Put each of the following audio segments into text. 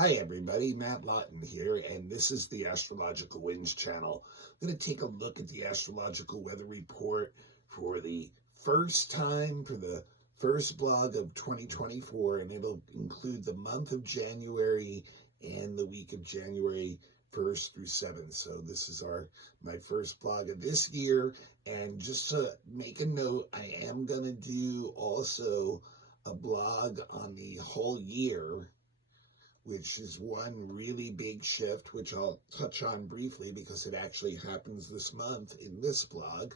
Hi everybody, Matt Lawton here, and this is the Astrological Winds channel. I'm going to take a look at the astrological weather report for the first time, for the first blog of 2024, and it'll include the month of January and the week of January 1st through 7th. So this is my first blog of this year, and just to make a note, I am going to do also a blog on the whole year, which is one really big shift, which I'll touch on briefly because it actually happens this month in this blog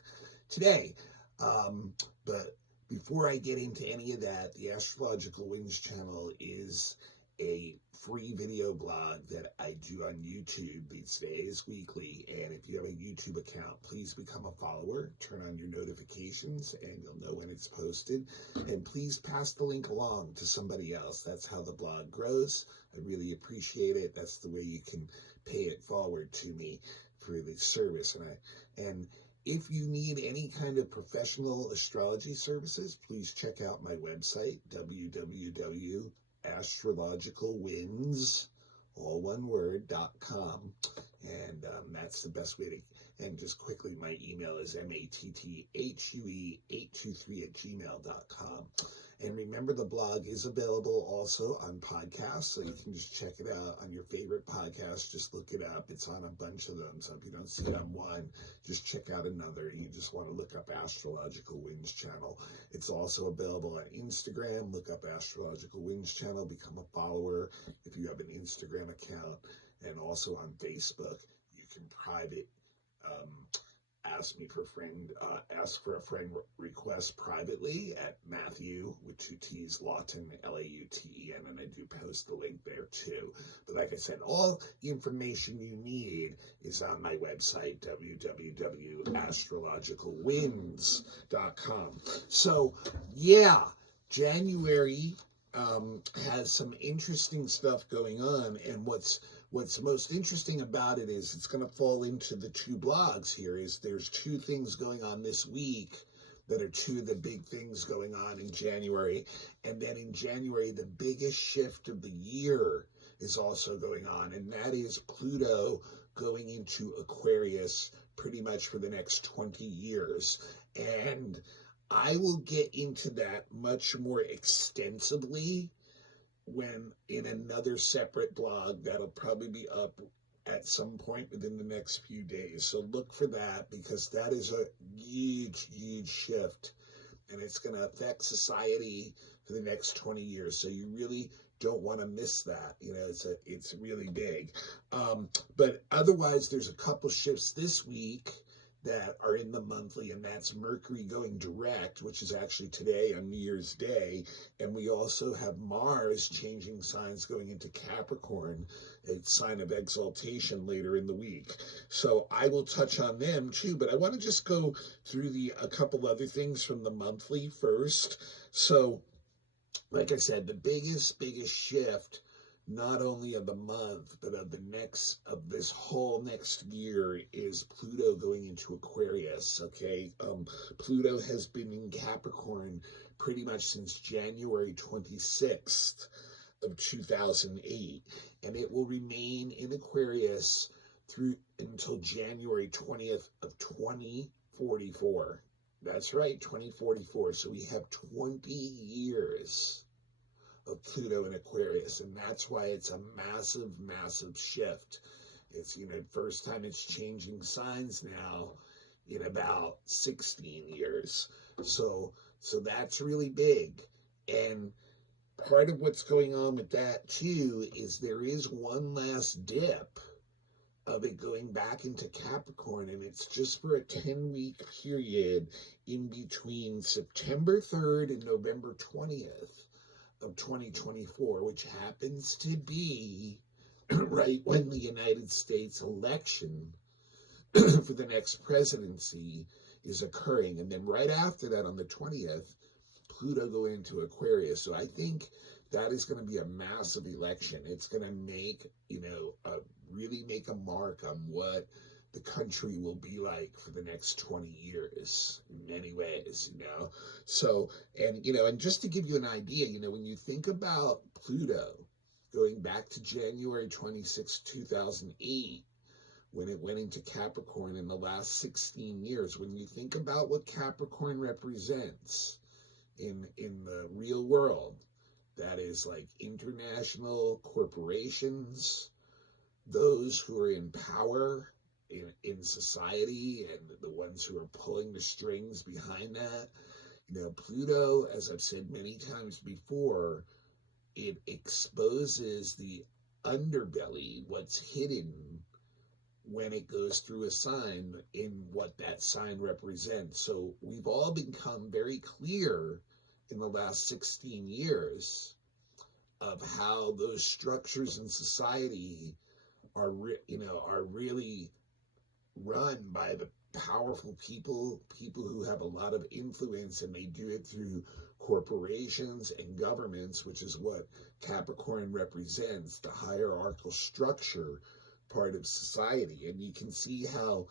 today. But before I get into any of that, the Astrological Winds channel is a free video blog that I do on YouTube these days, weekly. And if you have a YouTube account, please become a follower, turn on your notifications, and you'll know when it's posted. And please pass the link along to somebody else. That's how the blog grows. I really appreciate it. That's the way you can pay it forward to me for the service. And if you need any kind of professional astrology services, please check out my website, www.astrologicalwinds, all one word, .com. And that's the best way to, and just quickly, my email is matthure823@gmail.com. And remember, the blog is available also on podcasts, so you can just check it out on your favorite podcast. Just look it up. It's on a bunch of them. So if you don't see it on one, just check out another. You just want to look up Astrological Winds channel. It's also available on Instagram. Look up Astrological Winds channel. Become a follower if you have an Instagram account. And also on Facebook, you can private ask for a friend request privately at Matthew with 2 T's Lawton, Lauten, and I do post the link there too. But like I said, all the information you need is on my website, www.astrologicalwinds.com. So yeah, January has some interesting stuff going on, and what's most interesting about it is it's going to fall into the two blogs here. Is there's two things going on this week that are two of the big things going on in January, and then in January the biggest shift of the year is also going on, and that is Pluto going into Aquarius pretty much for the next 20 years. And I will get into that much more extensively when in another separate blog that'll probably be up at some point within the next few days. So look for that, because that is a huge shift, and it's going to affect society for the next 20 years. So you really don't want to miss that. You know, it's really big. But otherwise, there's a couple shifts this week that are in the monthly, and that's Mercury going direct, which is actually today on New Year's Day. And we also have Mars changing signs going into Capricorn, a sign of exaltation, later in the week. So I will touch on them too, but I want to just go through a couple other things from the monthly first. So like I said, the biggest shift, not only of the month, but of this whole next year, is Pluto going into Aquarius. Okay. Pluto has been in Capricorn pretty much since January 26th of 2008, and it will remain in Aquarius through until January 20th of 2044. That's right, 2044. So we have 20 years of Pluto in Aquarius, and that's why it's a massive shift. It's, first time it's changing signs now in about 16 years. So that's really big. And part of what's going on with that too is there is one last dip of it going back into Capricorn, and it's just for a 10-week period in between September 3rd and November 20th of 2024, which happens to be right when the United States election for the next presidency is occurring. And then right after that, on the 20th, Pluto going into Aquarius. So I think that is going to be a massive election. It's going to make, really make a mark on what the country will be like for the next 20 years in many ways, So, and just to give you an idea, when you think about Pluto going back to January 26, 2008, when it went into Capricorn in the last 16 years. When you think about what Capricorn represents in the real world, that is like international corporations, those who are in power in society, and the ones who are pulling the strings behind that. Pluto, as I've said many times before, it exposes the underbelly, what's hidden when it goes through a sign, in what that sign represents. So we've all become very clear in the last 16 years of how those structures in society are really run by the powerful people who have a lot of influence, and they do it through corporations and governments, which is what Capricorn represents, the hierarchical structure part of society. And you can see how,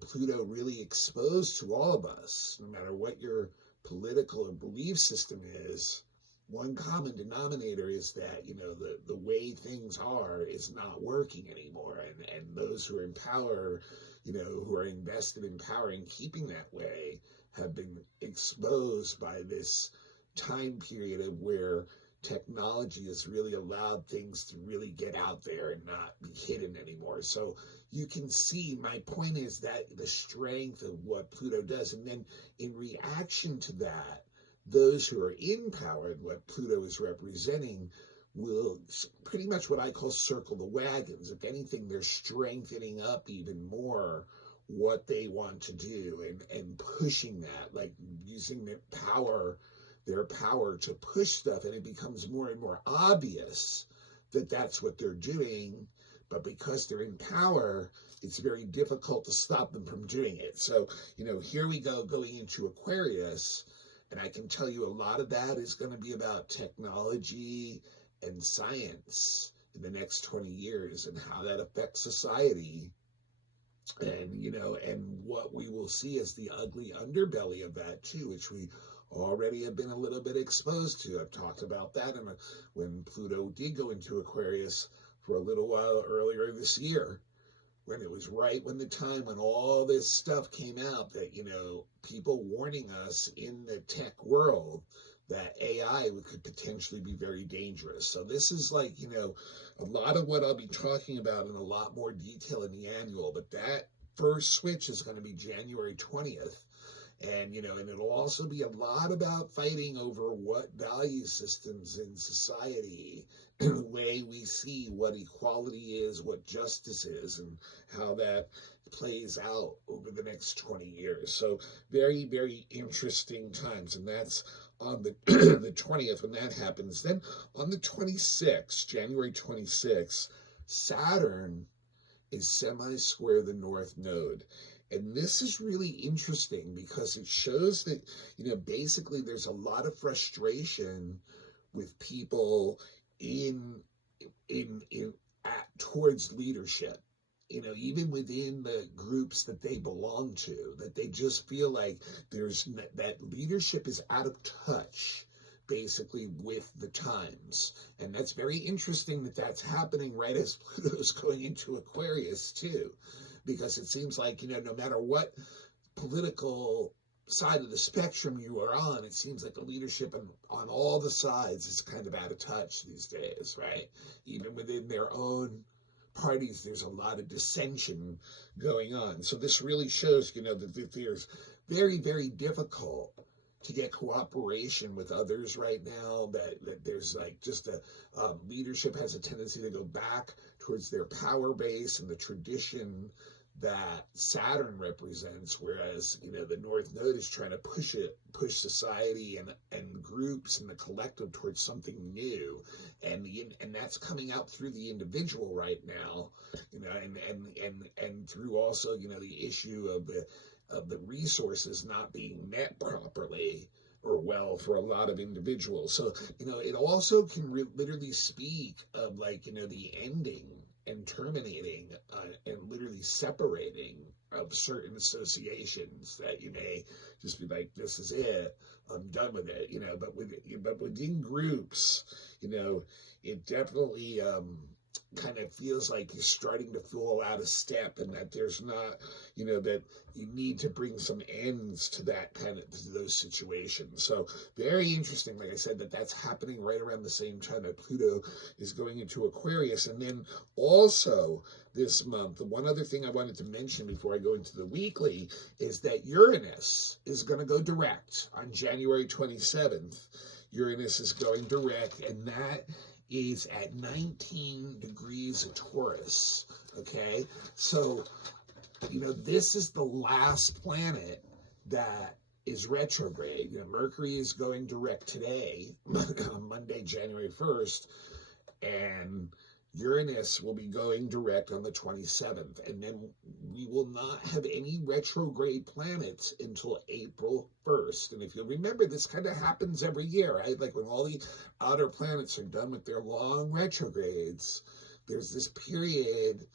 Pluto really exposed to all of us, no matter what your political and belief system is. One common denominator is that, the way things are is not working anymore. And those who are in power, who are invested in power and keeping that way, have been exposed by this time period of where technology has really allowed things to really get out there and not be hidden anymore. So you can see, my point is that the strength of what Pluto does. And then in reaction to that, those who are in power, and what Pluto is representing, will pretty much what I call circle the wagons. If anything, they're strengthening up even more what they want to do, and pushing that, like using their power to push stuff. And it becomes more and more obvious that that's what they're doing. But because they're in power, it's very difficult to stop them from doing it. So, here we go, going into Aquarius. And I can tell you a lot of that is going to be about technology and science in the next 20 years, and how that affects society. And, and what we will see as the ugly underbelly of that too, which we already have been a little bit exposed to. I've talked about that when Pluto did go into Aquarius for a little while earlier this year, when it was right when the time when all this stuff came out, that, people warning us in the tech world that AI could potentially be very dangerous. So this is like, a lot of what I'll be talking about in a lot more detail in the annual, but that first switch is going to be January 20th. And, and it'll also be a lot about fighting over what value systems in society, the way we see what equality is, what justice is, and how that plays out over the next 20 years. So very, very interesting times. And that's on the the 20th when that happens. Then on the 26th, January 26th, Saturn is semi-square the North Node. And this is really interesting because it shows that, basically there's a lot of frustration with people towards leadership, even within the groups that they belong to, that they just feel like that leadership is out of touch, basically, with the times. And that's very interesting that that's happening right as Pluto's going into Aquarius too. Because it seems like, no matter what political side of the spectrum you are on, it seems like the leadership on all the sides is kind of out of touch these days, right? Even within their own parties, there's a lot of dissension going on. So this really shows, that there's very, very difficult to get cooperation with others right now, that there's like just leadership has a tendency to go back towards their power base and the tradition that Saturn represents, whereas, the North Node is trying to push society and groups and the collective towards something new. And that's coming out through the individual right now, and through also, the issue of the resources not being met properly, or well for a lot of individuals. So, it also can literally speak of like, the ending and terminating and literally separating of certain associations that you may just be like, this is it, I'm done with it, but within groups, it definitely kind of feels like you're starting to fall out of step, and that there's not, that you need to bring some ends to that to those situations. So very interesting, like I said, that's happening right around the same time that Pluto is going into Aquarius. And then also this month, the one other thing I wanted to mention before I go into the weekly is that Uranus is going to go direct on January 27th. Uranus is going direct, and that is at 19 degrees of Taurus, okay? So, this is the last planet that is retrograde. Mercury is going direct today, on Monday, January 1st, and Uranus will be going direct on the 27th, and then we will not have any retrograde planets until April 1st. And if you'll remember, this kind of happens every year, right? Like when all the outer planets are done with their long retrogrades, there's this period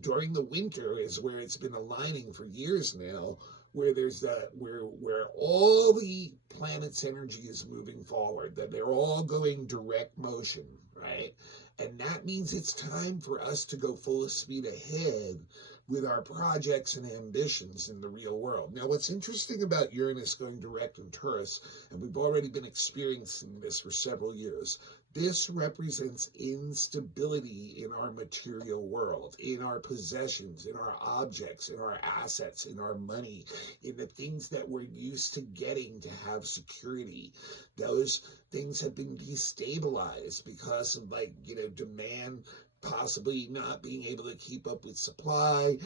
during the winter is where it's been aligning for years now, where there's that where all the planet's energy is moving forward, that they're all going direct motion, right? And that means it's time for us to go full speed ahead with our projects and ambitions in the real world. Now, what's interesting about Uranus going direct in Taurus, and we've already been experiencing this for several years, this represents instability in our material world, in our possessions, in our objects, in our assets, in our money, in the things that we're used to getting to have security. Those things have been destabilized because of demand possibly not being able to keep up with supply,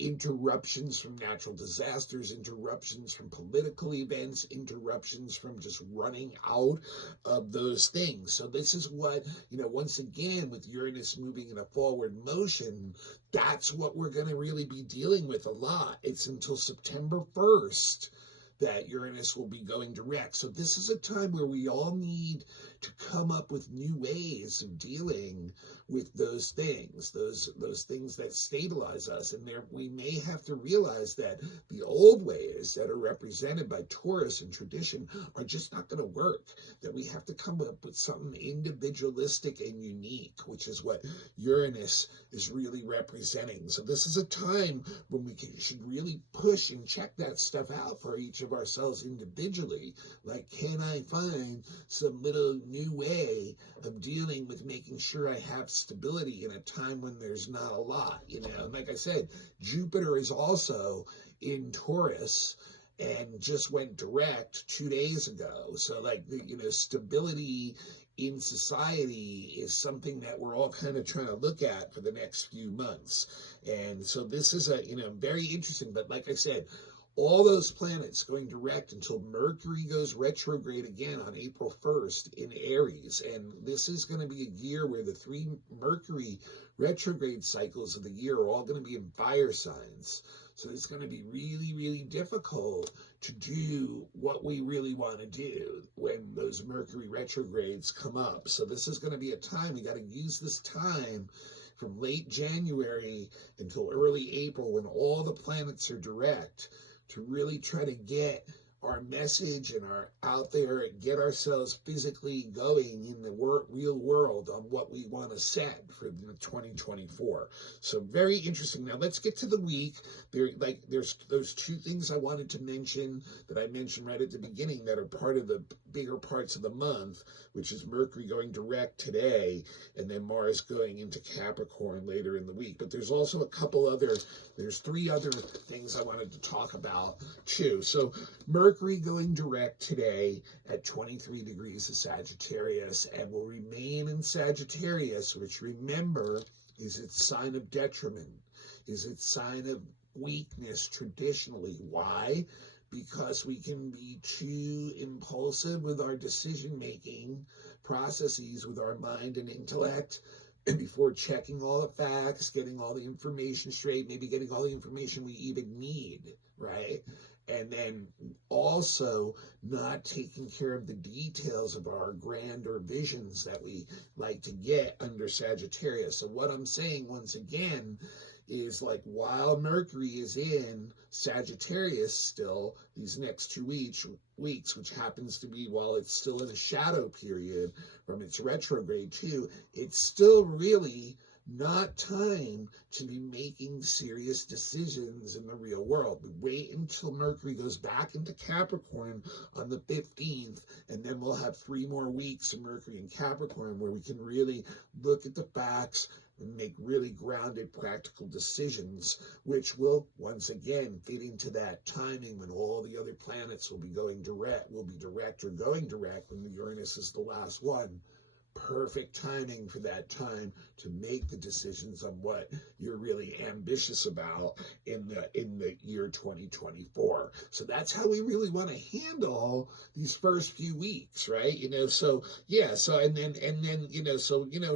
interruptions from natural disasters, interruptions from political events, interruptions from just running out of those things. So this is what, once again, with Uranus moving in a forward motion, that's what we're going to really be dealing with a lot. It's until September 1st that Uranus will be going direct. So this is a time where we all need to come up with new ways of dealing with those things that stabilize us. And there, we may have to realize that the old ways that are represented by Taurus and tradition are just not going to work, that we have to come up with something individualistic and unique, which is what Uranus is really representing. So this is a time when we should really push and check that stuff out for each of ourselves individually. Like, can I find some little new way of dealing with making sure I have stability in a time when there's not a lot, And like I said, Jupiter is also in Taurus and just went direct 2 days ago. So stability in society is something that we're all kind of trying to look at for the next few months. And so this is very interesting. But like I said, all those planets going direct until Mercury goes retrograde again on April 1st in Aries. And this is going to be a year where the 3 Mercury retrograde cycles of the year are all going to be in fire signs. So it's going to be really, really difficult to do what we really want to do when those Mercury retrogrades come up. So this is going to be a time, we got to use this time from late January until early April when all the planets are direct to really try to get our message and our out there and get ourselves physically going in the real world on what we want to set for 2024. So very interesting. Now let's get to the week. There's those 2 things I wanted to mention that I mentioned right at the beginning that are part of the bigger parts of the month, which is Mercury going direct today and then Mars going into Capricorn later in the week. But there's also there's 3 other things I wanted to talk about too. So Mercury going direct today at 23 degrees of Sagittarius and will remain in Sagittarius, which, remember, is its sign of detriment, is its sign of weakness traditionally. Why? Because we can be too impulsive with our decision-making processes with our mind and intellect, and before checking all the facts, getting all the information straight, maybe getting all the information we even need, right? and then also not taking care of the details of our grander visions that we like to get under Sagittarius. So what I'm saying once again is, like, while Mercury is in Sagittarius still these next 2 weeks, which happens to be while it's still in a shadow period from its retrograde too, it's still really not time to be making serious decisions in the real world. Wait until Mercury goes back into Capricorn on the 15th, and then we'll have 3 more weeks of Mercury in Capricorn where we can really look at the facts and make really grounded, practical decisions, which will once again fit into that timing when all the other planets will be direct or going direct when the Uranus is the last one. Perfect timing for that time to make the decisions on what you're really ambitious about in the year 2024. So that's how we really want to handle these first few weeks, right? So yeah, so and then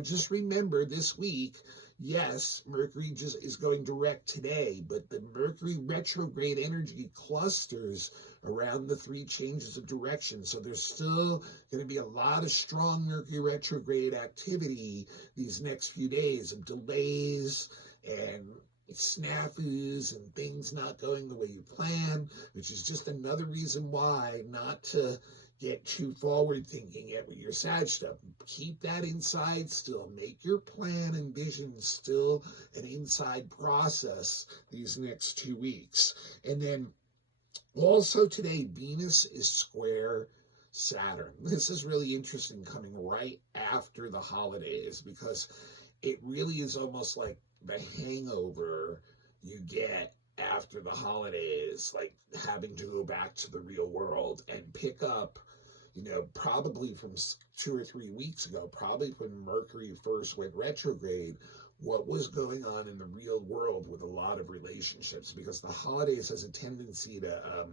just remember this week, yes, Mercury just is going direct today, but the Mercury retrograde energy clusters around the 3 changes of direction. So there's still going to be a lot of strong Mercury retrograde activity these next few days of delays and snafus and things not going the way you plan, which is just another reason why not to get too forward thinking yet with your Sag stuff. Keep that inside still. Make your plan and vision still an inside process these next 2 weeks. And then also today, Venus is square Saturn. This is really interesting coming right after the holidays, because it really is almost like the hangover you get after the holidays, like having to go back to the real world and pick up, probably from 2 or 3 weeks ago, probably when Mercury first went retrograde, what was going on in the real world with a lot of relationships, because the holidays has a tendency to,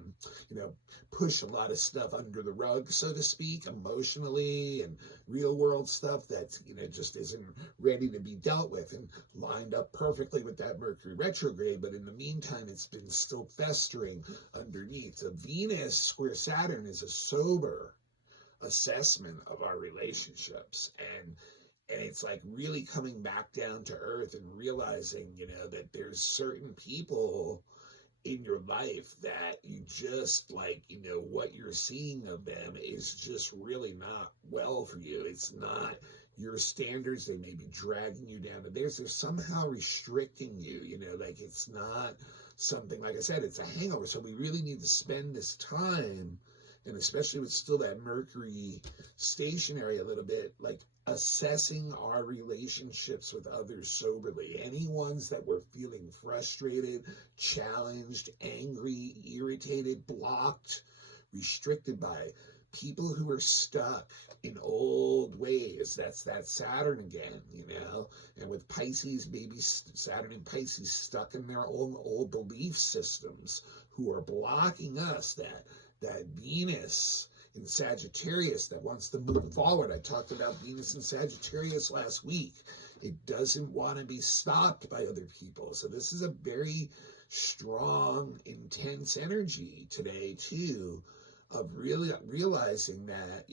push a lot of stuff under the rug, so to speak, emotionally, and real world stuff that, just isn't ready to be dealt with, and lined up perfectly with that Mercury retrograde. But in the meantime, it's been still festering underneath. So Venus square Saturn is a sober assessment of our relationships, and it's like really coming back down to earth and realizing, that there's certain people in your life that you just like, what you're seeing of them is just really not well for you. It's not your standards. They may be dragging you down to theirs. They're somehow restricting you, like it's not something, like I said, it's a hangover. So we really need to spend this time, and especially with still that Mercury stationary a little bit, like assessing our relationships with others soberly. Any ones that we're feeling frustrated, challenged, angry, irritated, blocked, restricted by, people who are stuck in old ways. That's that Saturn again, and with Pisces, maybe Saturn and Pisces stuck in their own old belief systems, who are blocking us, that Venus in Sagittarius that wants to move forward. I talked about Venus in Sagittarius last week. It doesn't want to be stopped by other people. So this is a very strong, intense energy today too, of really realizing that,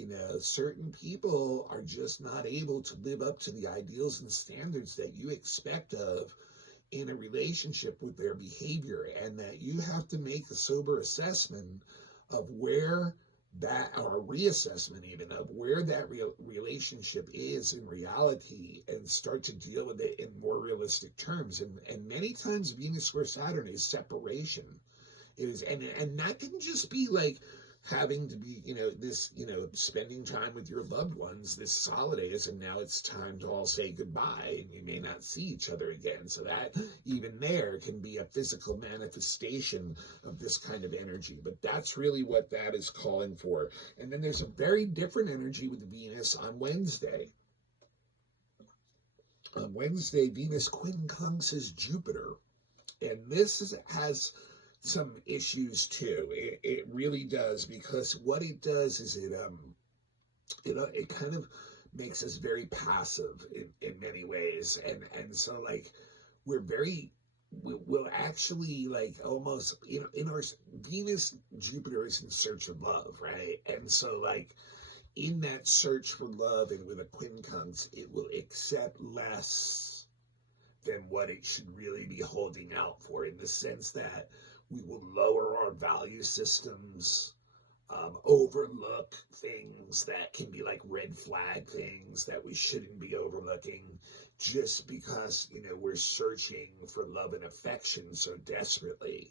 certain people are just not able to live up to the ideals and standards that you expect of in a relationship with their behavior, and that you have to make a sober assessment of where that, or a reassessment even, of where that relationship is in reality, and start to deal with it in more realistic terms. And many times Venus square Saturn is separation. It is, and that can just be like having to be, spending time with your loved ones this holidays, and now it's time to all say goodbye, and you may not see each other again. So that even there can be a physical manifestation of this kind of energy. But that's really what that is calling for. And then there's a very different energy with Venus on Wednesday. On Wednesday, Venus quincunxes Jupiter, and this has some issues too. It really does, because what it does is it kind of makes us very passive in many ways, and so like we're very will actually like almost, in our Venus, Jupiter is in search of love, right? And so like in that search for love and with a quincunx, it will accept less than what it should really be holding out for, in the sense that we will lower our value systems, overlook things that can be like red flag things that we shouldn't be overlooking, just because we're searching for love and affection so desperately.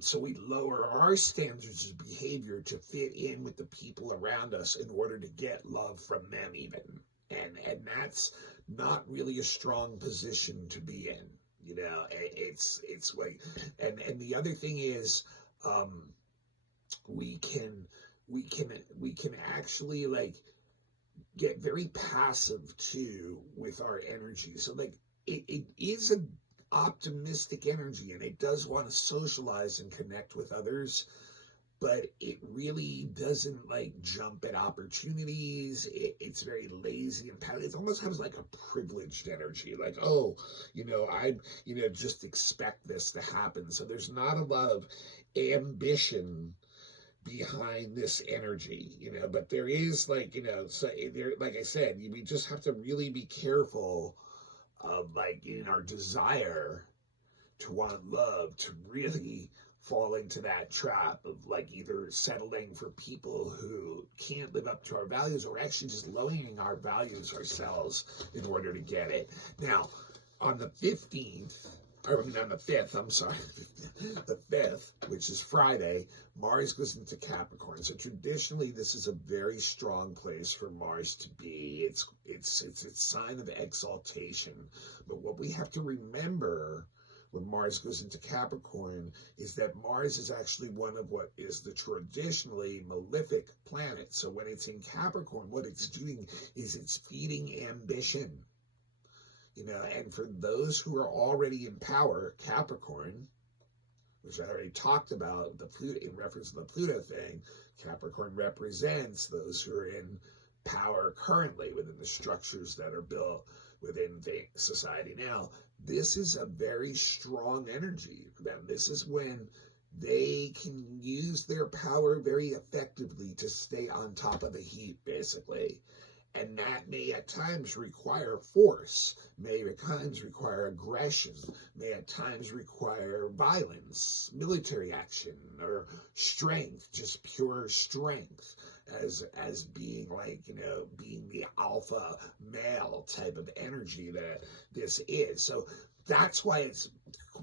So we lower our standards of behavior to fit in with the people around us in order to get love from them even. And that's not really a strong position to be in. It's like, and the other thing is, we can actually like get very passive too with our energy. So like it is an optimistic energy, and it does want to socialize and connect with others, but it really doesn't like jump at opportunities. It's very lazy and passive. It almost has like a privileged energy, like, oh, I just expect this to happen. So there's not a lot of ambition behind this energy, but there is like, so there, like I said, we just have to really be careful of like in our desire to want love to really fall into that trap of like either settling for people who can't live up to our values, or actually just lowering our values ourselves in order to get it. Now, on the 15th, on the 5th, I'm sorry, the 5th, which is Friday, Mars goes into Capricorn. So traditionally, this is a very strong place for Mars to be. It's a sign of exaltation. But what we have to remember when Mars goes into Capricorn is that Mars is actually one of what is the traditionally malefic planet. So when it's in Capricorn, what it's doing is it's feeding ambition. And for those who are already in power, Capricorn, which I already talked about, the Pluto, in reference to the Pluto thing, Capricorn represents those who are in power currently within the structures that are built within society now. This is a very strong energy for them. This is when they can use their power very effectively to stay on top of the heat, basically. And that may at times require force, may at times require aggression, may at times require violence, military action, or strength, just pure strength, as being like, being the alpha male type of energy that this is. So that's why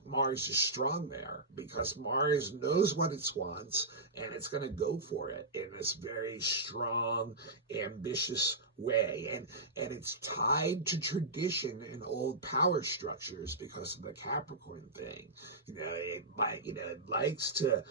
Mars is strong there, because Mars knows what it wants, and it's going to go for it in this very strong, ambitious way. And it's tied to tradition and old power structures because of the Capricorn thing. It likes to,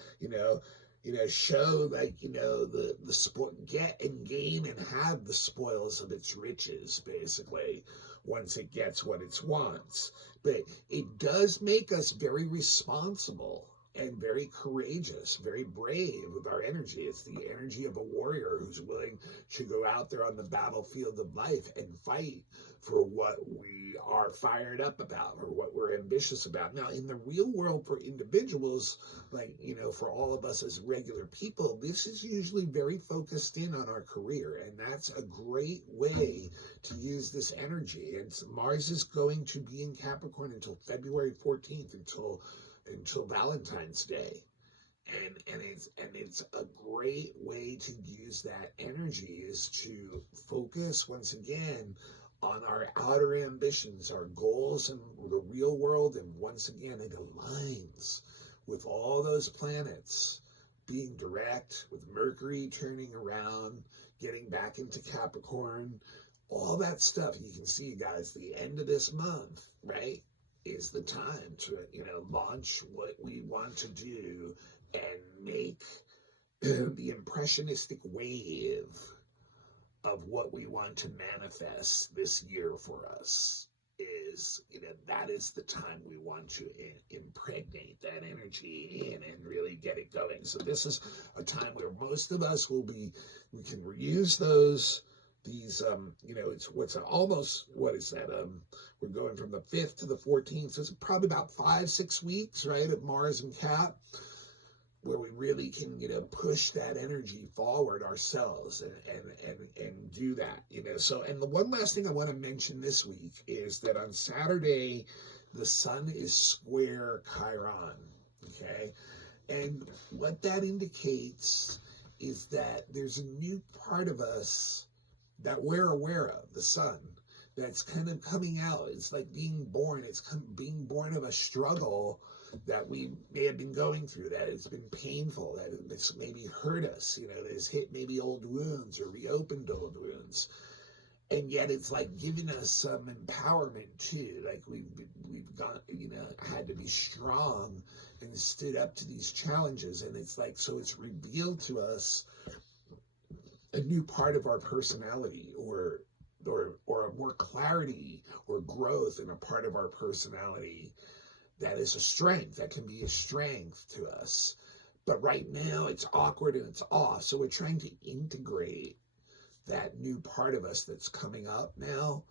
show like, the sport, get and gain and have the spoils of its riches, basically, once it gets what it wants. But it does make us very responsible and very courageous, very brave with our energy. It's the energy of a warrior who's willing to go out there on the battlefield of life and fight for what we are fired up about or what we're ambitious about. Now, in the real world, for individuals, like, for all of us as regular people, this is usually very focused in on our career, and that's a great way to use this energy. And Mars is going to be in Capricorn until February 14th, until Valentine's Day. And it's a great way to use that energy, is to focus once again on our outer ambitions, our goals, and the real world. And once again, it aligns with all those planets being direct, with Mercury turning around, getting back into Capricorn, all that stuff. You can see, guys, the end of this month, right, is the time to, launch what we want to do and make the impressionistic wave of what we want to manifest this year for us. Is, that is the time we want to impregnate that energy in and really get it going. So this is a time where most of us we can use those these, it's almost, what is that? We're going from the 5th to the 14th. So it's probably about 5-6 weeks, right, of Mars and Cap, where we really can, push that energy forward ourselves and do that, So, and the one last thing I want to mention this week is that on Saturday, the sun is square Chiron, okay? And what that indicates is that there's a new part of us that we're aware of, the sun, that's kind of coming out. It's like being born. It's being born of a struggle that we may have been going through, that it's been painful, that it's maybe hurt us, that it's hit maybe old wounds or reopened old wounds. And yet it's like giving us some empowerment too. Like we've got, had to be strong and stood up to these challenges. And it's like, so it's revealed to us a new part of our personality, or more clarity or growth in a part of our personality that is a strength, that can be a strength to us. But right now it's awkward and it's off. So we're trying to integrate that new part of us that's coming up now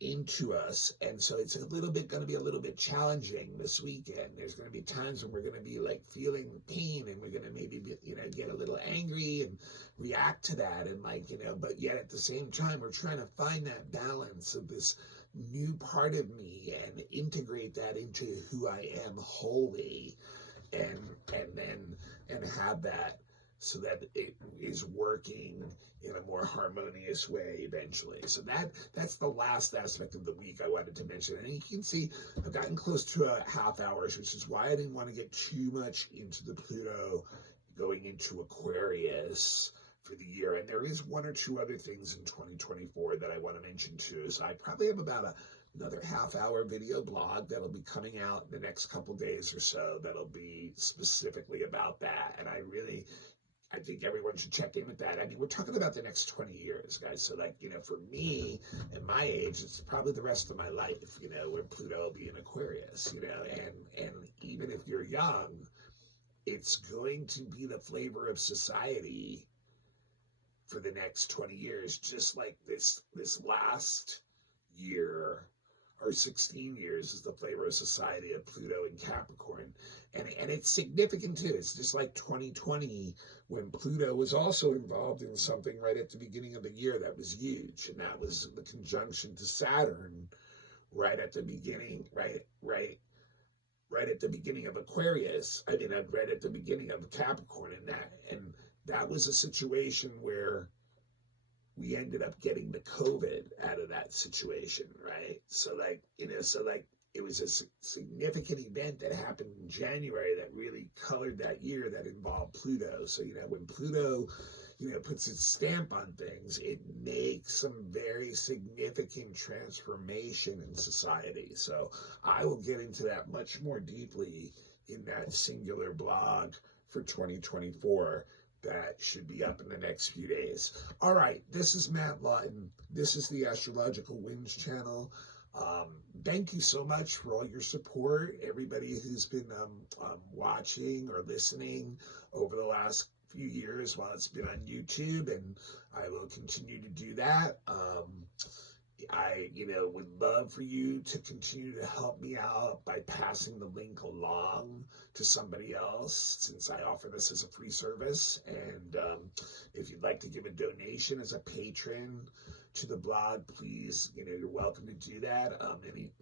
into us. And so it's going to be a little bit challenging this weekend. There's going to be times when we're going to be like feeling pain, and we're going to maybe get a little angry and react to that, and but yet at the same time we're trying to find that balance of this new part of me and integrate that into who I am wholly, and have that so that it is working in a more harmonious way eventually. So that's the last aspect of the week I wanted to mention. And you can see I've gotten close to a half hour, which is why I didn't want to get too much into the Pluto going into Aquarius for the year. And there is one or two other things in 2024 that I want to mention too. So I probably have about another half-hour video blog that'll be coming out in the next couple days or so that'll be specifically about that. And I think everyone should check in with that. I mean, we're talking about the next 20 years, guys. So, for me, at my age, it's probably the rest of my life, where Pluto will be in Aquarius, and even if you're young, it's going to be the flavor of society for the next 20 years, just like this last year or 16 years is the flavor of society of Pluto in Capricorn. And it's significant too. It's just like 2020, when Pluto was also involved in something right at the beginning of the year that was huge, and that was the conjunction to Saturn right at the beginning, right at the beginning of Aquarius. I mean, right at the beginning of Capricorn, and that was a situation where we ended up getting the COVID out of that situation, right? So it was a significant event that happened in January that really colored that year, that involved Pluto. So, when Pluto, puts its stamp on things, it makes some very significant transformation in society. So I will get into that much more deeply in that singular blog for 2024. That should be up in the next few days. All right, this is Matt Lawton. This is the Astrological Winds channel. Thank you so much for all your support, everybody who's been watching or listening over the last few years while it's been on YouTube, and I will continue to do that. I, would love for you to continue to help me out by passing the link along to somebody else, since I offer this as a free service. And if you'd like to give a donation as a patron to the blog, please, you're welcome to do that.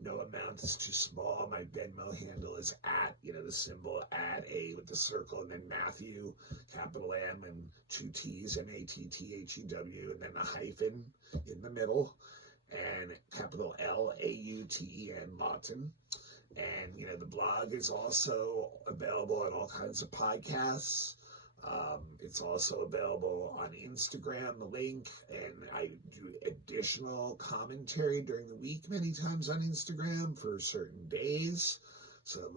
No amount is too small. My Venmo handle is at, the symbol @A with the circle, and then Matthew, capital M and 2 T's, MATTHEW, and then a hyphen in the middle, and capital LAUTEN, Lawton. And, the blog is also available on all kinds of podcasts. It's also available on Instagram, the link, and I do additional commentary during the week many times on Instagram for certain days. So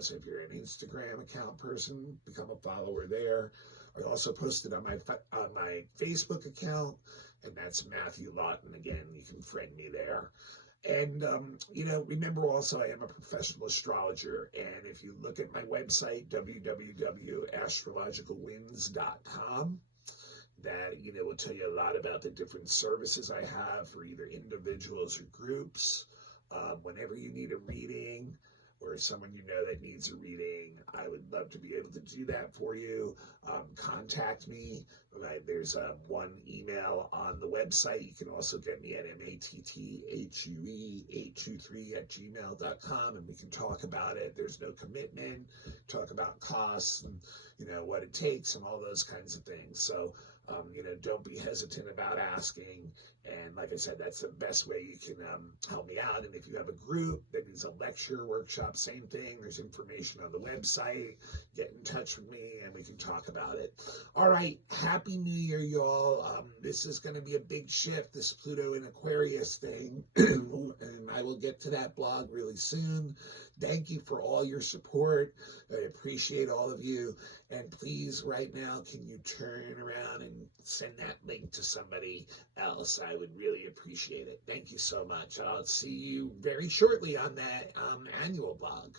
so if you're an Instagram account person, become a follower there. I also posted on my Facebook account, and that's Matthew Lawton. Again, you can friend me there. And, remember also, I am a professional astrologer. And if you look at my website, www.astrologicalwinds.com, that, will tell you a lot about the different services I have for either individuals or groups. Whenever you need a reading, or someone that needs a reading, I would love to be able to do that for you. Contact me. There's one email on the website. You can also get me at matthue823@gmail.com, and we can talk about it. There's no commitment. Talk about costs and what it takes and all those kinds of things. So don't be hesitant about asking. And like I said, that's the best way you can help me out. And if you have a group that needs a lecture, workshop, same thing, there's information on the website. Get in touch with me and we can talk about it. All right. Happy New Year, y'all. This is going to be a big shift, this Pluto in Aquarius thing. And I will get to that blog really soon. Thank you for all your support. I appreciate all of you. And please, right now, can you turn around and send that link to somebody else? I would really appreciate it. Thank you so much. I'll see you very shortly on that annual blog.